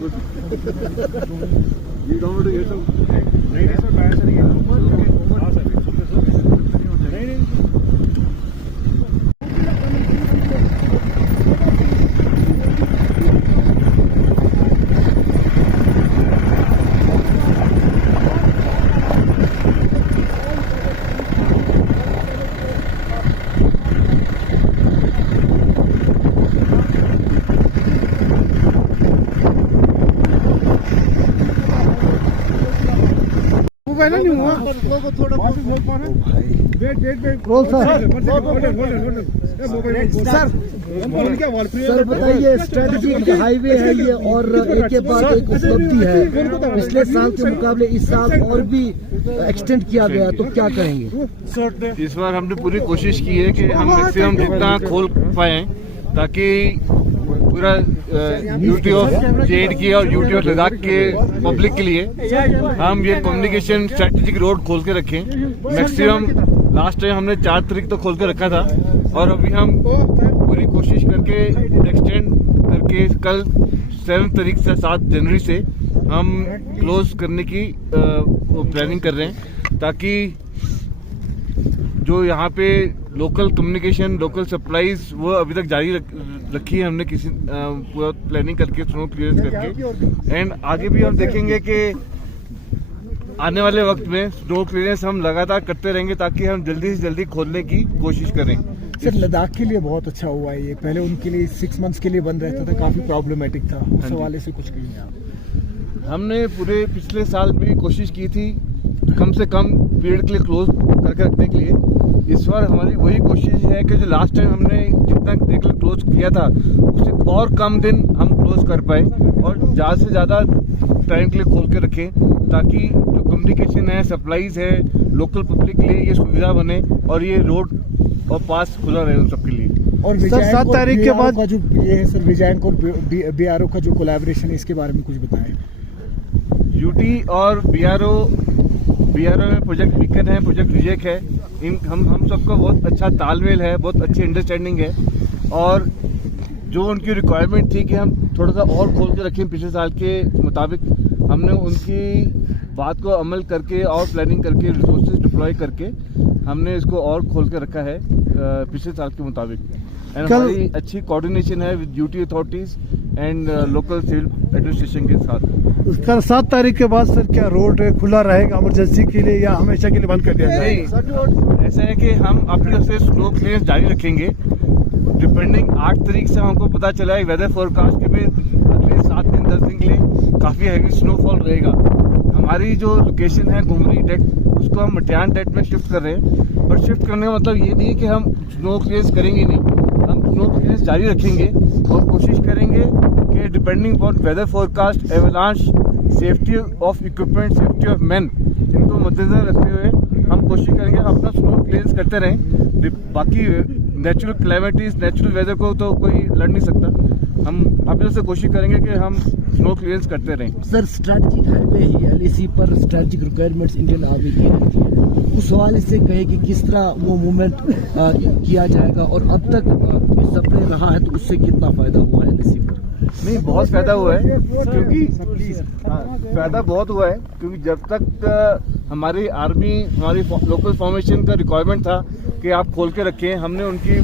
good. You don't want to get some? नहीं sir, मैं ऐसा नहीं कह रहा। हाँ सर, नहीं। पहले नहीं हुआ थोड़ा सर बताइए, स्ट्रेटेजिक हाईवे है ये और एक के बाद एक उपलब्धि है। पिछले साल के मुकाबले इस साल और भी एक्सटेंड किया गया, तो क्या कहेंगे? इस बार हमने पूरी कोशिश की है कि हम मैक्सिमम जितना खोल पाए ताकि पूरा यूटी ऑफ JNK और यूटी ऑफ लद्दाख के पब्लिक के लिए हम ये कम्युनिकेशन स्ट्रेटेजिक रोड खोल के रखें। मैक्सिमम लास्ट टाइम हमने 4 तारीख तो खोल के रखा था और अभी हम पूरी कोशिश करके एक्सटेंड करके कल 7 तारीख से 7 जनवरी से हम क्लोज करने की प्लानिंग कर रहे हैं, ताकि जो यहाँ पे लोकल कम्युनिकेशन, लोकल सप्लाईज वो अभी तक जारी रखी है हमने किसी पूरा प्लानिंग करके, स्नो क्लियरेंस करके। एंड आगे भी हम देखेंगे कि आने वाले वक्त में स्नो क्लियरेंस हम लगातार करते रहेंगे ताकि हम जल्दी से जल्दी खोलने की कोशिश करें। सर लद्दाख के लिए बहुत अच्छा हुआ है ये, पहले उनके लिए 6 मंथ्स के लिए बंद रहता था, काफी प्रॉब्लमैटिक था, उस हवाले से कुछ कहिए आप। हमने पूरे पिछले साल भी कोशिश की थी कम से कम पीरियड के लिए क्लोज करके रखने के लिए। इस बार हमारी वही कोशिश है कि जो लास्ट टाइम हमने जितना देर के लिए क्लोज किया था उससे और कम दिन हम क्लोज कर पाए और ज़्यादा से ज़्यादा टाइम के लिए खोल के रखें, ताकि जो कम्युनिकेशन है, सप्लाईज है, लोकल पब्लिक के लिए ये सुविधा बने और ये रोड और पास खुला रहे उन सबके लिए। और सर 7 तारीख के बाद का जो ये है सर, विजयंक और BRO का जो कोलैबोरेशन है, इसके बारे में कुछ बताएं। यूटी और BRO में प्रोजेक्ट बीकन है, प्रोजेक्ट विजयक है, इन हम सबका बहुत अच्छा तालमेल है, बहुत अच्छी अंडरस्टैंडिंग है। और जो उनकी रिक्वायरमेंट थी कि हम थोड़ा सा और खोल के रखें पिछले साल के मुताबिक, हमने उनकी बात को अमल करके और प्लानिंग करके रिसोर्सेज डिप्लॉय करके हमने इसको और खोल के रखा है पिछले साल के मुताबिक। एंड हमारी अच्छी कोऑर्डिनेशन है with duty authorities and local civil administration के साथ। उसका 7 तारीख के बाद सर क्या रोड खुला रहेगा इमरजेंसी के लिए या हमेशा के लिए बंद कर दिया जाएगा? नहीं, ऐसा है कि हम अपनी तरफ से स्नो क्लियरेंस जारी रखेंगे। डिपेंडिंग 8 तारीख से हमको पता चला है वेदर फोरकास्ट के भी अगले 7 दिन 10 दिन के लिए काफ़ी हैवी स्नोफॉल रहेगा। हमारी जो लोकेशन है घुमरी डेट, उसको हम मटियान डेट में शिफ्ट कर रहे हैं। और शिफ्ट करने का मतलब ये नहीं है कि हम स्नो क्लियरेंस करेंगे नहीं, हम स्नो क्लियरेंस जारी रखेंगे और कोशिश करेंगे कि depending upon weather forecast, avalanche, safety of equipment, safety of man, इनको मद्देनजर रखते हुए हम कोशिश करेंगे अपना स्नो क्लियरेंस करते रहें। बाकी नेचुरल क्लाइमेटीज, नेचुरल वेदर को तो कोई लड़ नहीं सकता। हम अपने से कोशिश करेंगे कि हम स्नो क्लियरेंस करते रहें। सर स्ट्रेटेजिक हाईवे ही LAC पर स्ट्रेटेजिक रिक्वायरमेंट्स इंडियन आर्मी की रहती है, उस हवाले से कहे कि किस तरह वो मूवमेंट किया जाएगा और अब तक सप्लाई रहा है तो उससे कितना फायदा हुआ है LAC पर? नहीं, बहुत फायदा हुआ है, क्योंकि फायदा बहुत हुआ है, क्योंकि जब तक हमारी आर्मी, हमारी लोकल फॉर्मेशन का रिक्वायरमेंट था कि आप खोल के रखें, हमने उनकी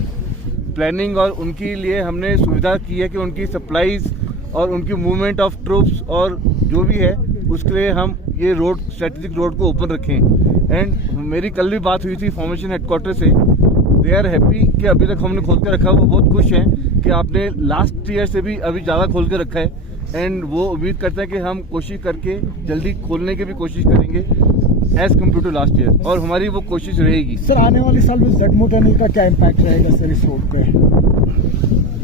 प्लानिंग और उनके लिए हमने सुविधा की है कि उनकी सप्लाईज और उनकी मूवमेंट ऑफ ट्रूप्स और जो भी है उसके लिए हम ये रोड, स्ट्रेटेजिक रोड को ओपन रखें। एंड मेरी कल भी बात हुई थी फॉर्मेशन हेडक्वार्टर से, दे आर हैप्पी कि अभी तक हमने खोल के रखा, वो बहुत खुश हैं कि आपने लास्ट ईयर से भी अभी ज़्यादा खोल के रखा है। एंड वो उम्मीद करते हैं कि हम कोशिश करके जल्दी खोलने की भी कोशिश करेंगे as compare to last year, और हमारी वो कोशिश रहेगी। सर आने वाले साल में ज़ेडमो टनल का क्या इम्पैक्ट रहेगा सर इस रोड पे?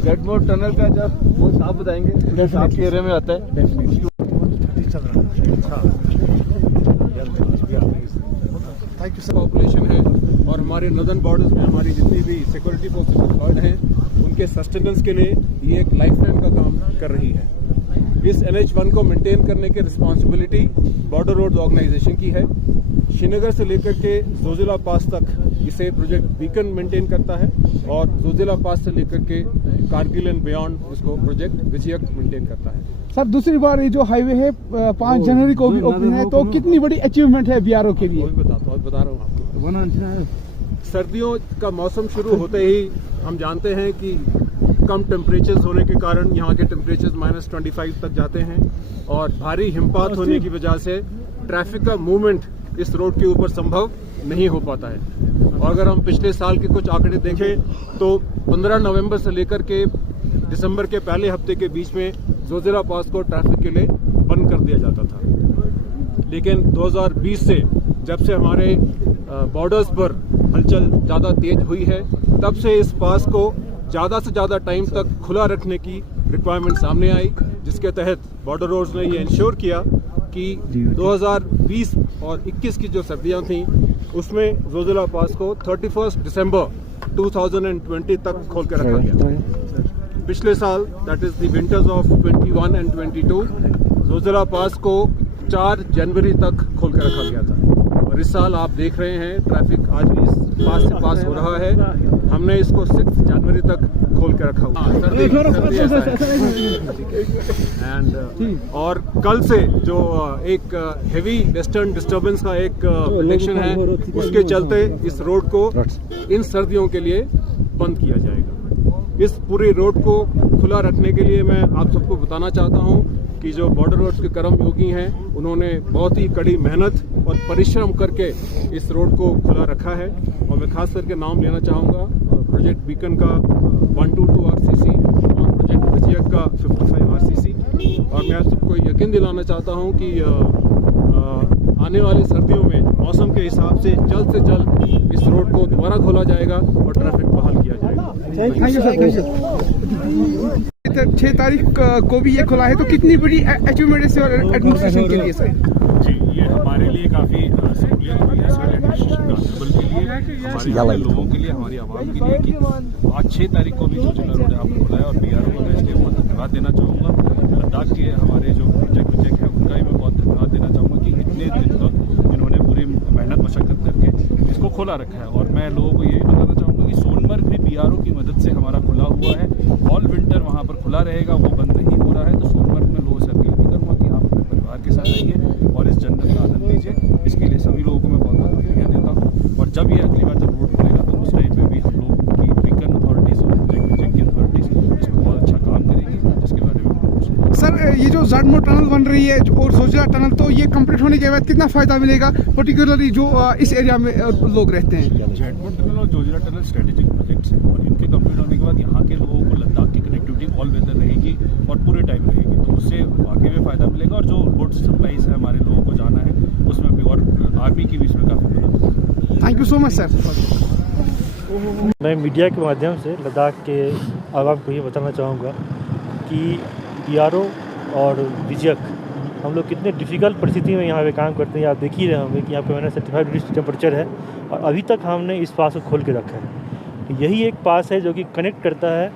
ज़ेडमो टनल का जब वो साफ बताएंगे, आपके एरिया में आता है। Thank you sir. पॉपुलेशन है और हमारे नॉर्दर्न बॉर्डर्स में हमारी जितनी भी सिक्योरिटी फोर्सेस डिप्लॉयड हैं, उनके सस्टेनेंस के लिए ये एक लाइफ टाइम का काम कर रही है। इस NH1 को मेंटेन करने की रिस्पांसिबिलिटी बॉर्डर रोड्स ऑर्गेनाइजेशन की है। श्रीनगर से लेकर के जोजिला पास तक इसे प्रोजेक्ट बीकन मेंटेन करता है और जोजिला पास से लेकर के कारगिल एंड बियॉन्ड इसको प्रोजेक्ट विजयक मेंटेन करता है। सर दूसरी बार ये जो हाईवे है 5 जनवरी को भी ओपन है, तो कितनी बड़ी अचीवमेंट है बीआरओ के लिए? बता रहा हूँ आपको। सर्दियों का मौसम शुरू होते ही हम जानते हैं कि कम टेम्परेचर्स होने के कारण यहाँ के टेम्परेचर्स -25 तक जाते हैं और भारी हिमपात होने की वजह से ट्रैफिक का मूवमेंट इस रोड के ऊपर संभव नहीं हो पाता है। और अगर हम पिछले साल के कुछ आंकड़े देखें तो 15 नवंबर से लेकर के दिसंबर के पहले हफ्ते के बीच में जोजिला पास को ट्रैफिक के लिए बंद कर दिया जाता था। लेकिन 2020 से जब से हमारे बॉर्डर्स पर हलचल ज़्यादा तेज हुई है, तब से इस पास को ज़्यादा से ज़्यादा टाइम तक खुला रखने की रिक्वायरमेंट सामने आई, जिसके तहत बॉर्डर रोड्स ने ये इंश्योर किया कि 2020 और 21 की जो सर्दियां थीं उसमें जोजिला पास को 31 दिसंबर 2020 तक खोल के रखा गया। पिछले साल that is the winters of 21 and 22 Zojila pass को 4 जनवरी तक खोल के रखा गया था। और इस साल आप देख रहे हैं ट्रैफिक आज भी इस पास से पास हो रहा है। हमने इसको 6 जनवरी तक खोल के रखा हुआ एंड और कल से जो एक हेवी वेस्टर्न डिस्टर्बेंस का एक प्रेडिक्शन है, उसके चलते इस रोड को इन सर्दियों के लिए बंद किया जाएगा। इस पूरे रोड को खुला रखने के लिए मैं आप सबको बताना चाहता हूं कि जो बॉर्डर रोड्स के कर्मयोगी हैं उन्होंने बहुत ही कड़ी मेहनत और परिश्रम करके इस रोड को खुला रखा है। और मैं खास करके नाम लेना चाहूँगा प्रोजेक्ट बीकन का 122 RCC और प्रोजेक्ट विजयक का 55 RCC। और मैं आप सबको यकीन दिलाना चाहता हूँ कि आने वाली सर्दियों में मौसम के हिसाब से जल्द इस रोड को दोबारा खोला जाएगा और ट्रैफिक बहाल किया जाएगा। Thank you sir. 6 तारीख को भी ये खुला है, तो कितनी बड़ी अचीवमेंट है एडमिनिस्ट्रेशन के लिए सर? जी, ये हमारे लिए काफ़ी सहूलियत हुई है सर एडमिनिस्ट्रेशन कांस्टेबल के लिए, हमारे लोगों के लिए, हमारी आवाम के लिए कि आज 6 तारीख को भी जोजिला रोड आपको खुला है। और बीआरओ को मैं इसलिए बहुत धन्यवाद देना चाहूँगा। लद्दाख के हमारे जो प्रोजेक्ट है उनका ही मैं बहुत धन्यवाद देना चाहूँगा कि इतने दिन तक इन्होंने पूरी मेहनत मशक्कत करके इसको खोला रखा है। और मैं लोगों को यही बताना चाहूँगा कि सोनमर्ग भी बीआरओ की मदद से हमारा खुला हुआ है। ऑल विंटर वहाँ पर खुला रहेगा, वो बंद नहीं हो रहा है। तो सोनमर्ग में लोगों से अपील भी करूँगा कि आप अपने परिवार के साथ आइए और इस जन्नत का आनंद लीजिए। इसके लिए सभी लोगों को मैं बहुत बहुत शुक्रिया देता हूँ। और जब ये अगली बार जब रोड खुलेगा तो उस टाइम पे भी हम लोग की बीकन अथॉरिटीज़ और प्रोजेक्ट की अथॉरिटीज़ इसमें बहुत अच्छा काम करेगी, जिसके बारे में सर ये जो ज़ाडमो टनल बन रही है और जोजिला टनल, तो ये कंप्लीट होने के बाद कितना फ़ायदा मिलेगा पर्टिकुलरली जो इस एरिया में लोग रहते हैं? ज़ाडमो टनल और जोजिला टनल स्ट्रेटेजिक प्रोजेक्ट्स हैं और इनके कंप्लीट होने के बाद यहाँ के लोगों को लद्दाख की कनेक्टिविटी ऑल वेदर रहेगी और पूरे टाइम रहेगी, तो उससे वाकई में फ़ायदा मिलेगा। और जो रोड सप्लाईज है हमारे लोगों को जाना है उसमें भी, और आर्मी की भी इसमें काफ़ी मदद। Thank you so much sir. मैं मीडिया के माध्यम से लद्दाख के आवाम को ये बताना चाहूँगा कि बीआरओ और विजयक हम लोग कितने डिफ़िकल्ट परिस्थिति में यहाँ पे काम करते हैं। आप देख ही रहे होंगे कि यहाँ पे मैंने 35 डिग्री टेम्परेचर है और अभी तक हमने इस पास को खोल के रखा है। यही एक पास है जो कि कनेक्ट करता है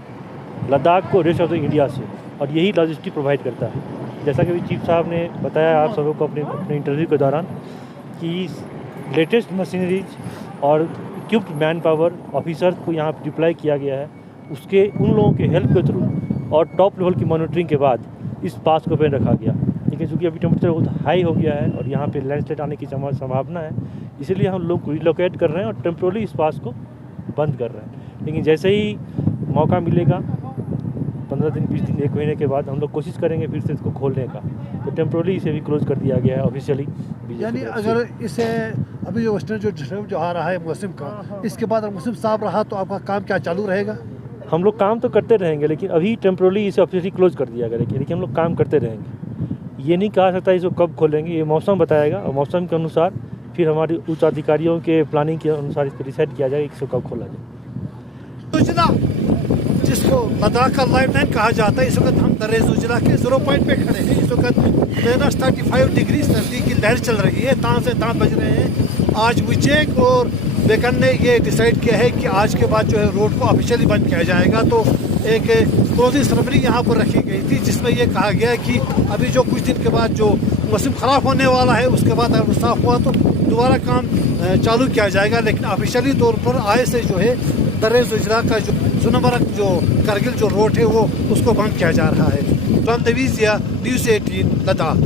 लद्दाख को रेस्ट ऑफ द इंडिया से, और यही लॉजिस्टिक प्रोवाइड करता है। जैसा कि चीफ साहब ने बताया आप सबों को अपने इंटरव्यू के दौरान कि लेटेस्ट मशीनरीज और इक्विप्ड मैन पावर ऑफिसर्स को यहाँ डिप्लॉय किया गया है। उसके उन लोगों के हेल्प के थ्रू और टॉप लेवल की मॉनिटरिंग के बाद इस पास को ओपन रखा गया। लेकिन चूँकि अभी टेम्परेचर बहुत हाई हो गया है और यहाँ पे लैंडस्लाइड आने की संभावना है, इसीलिए हम लोग रिलोकेट कर रहे हैं और टेम्परेरी इस पास को बंद कर रहे हैं। लेकिन जैसे ही मौका मिलेगा 15 दिन 20 दिन 1 महीने के बाद हम लोग कोशिश करेंगे फिर से इसको खोलने का। तो टेम्परेरी इसे भी क्लोज कर दिया गया है ऑफिशियली। यानी अगर इसे अभी जो वेस्टर्न जो आ रहा है मौसम का, इसके बाद अगर मौसम साफ रहा तो आपका काम क्या चालू रहेगा? हम लोग काम तो करते रहेंगे, लेकिन अभी टेम्परेरी इसे ऑफिशियली क्लोज कर दिया गया। लेकिन हम लोग काम करते रहेंगे। ये नहीं कहा सकता इसको कब खोलेंगे, ये मौसम बताएगा और मौसम के अनुसार फिर हमारे उच्च अधिकारियों के प्लानिंग के अनुसार इसको डिसाइड किया जाएगा इसको कब खोला जाए। जोजिला जिसको लद्दाख का लाइफलाइन कहा जाता है, इस वक्त हम दर्रे जोजिला के 0 पॉइंट पे खड़े हैं। इस वक्त -35 डिग्री सर्दी की लहर चल रही है, तां से तां बज रहे हैं। आज विजयक और बेकन ने ये डिसाइड किया है कि आज के बाद जो है रोड को ऑफिशियली बंद किया जाएगा। तो एक क्लोजिंग सेरेमनी यहाँ पर रखी गई थी जिसमें यह कहा गया है कि अभी जो कुछ दिन के बाद जो मौसम ख़राब होने वाला है उसके बाद अगर साफ हुआ तो दोबारा काम चालू किया जाएगा। लेकिन ऑफिशियली तौर पर आज से जो है दर्रे जुजला का जो सोनमर्ग जो करगिल जो रोड है वो उसको बंद किया जा रहा है। फ्रॉम द विजिया न्यूज़ 18 लद्दाख।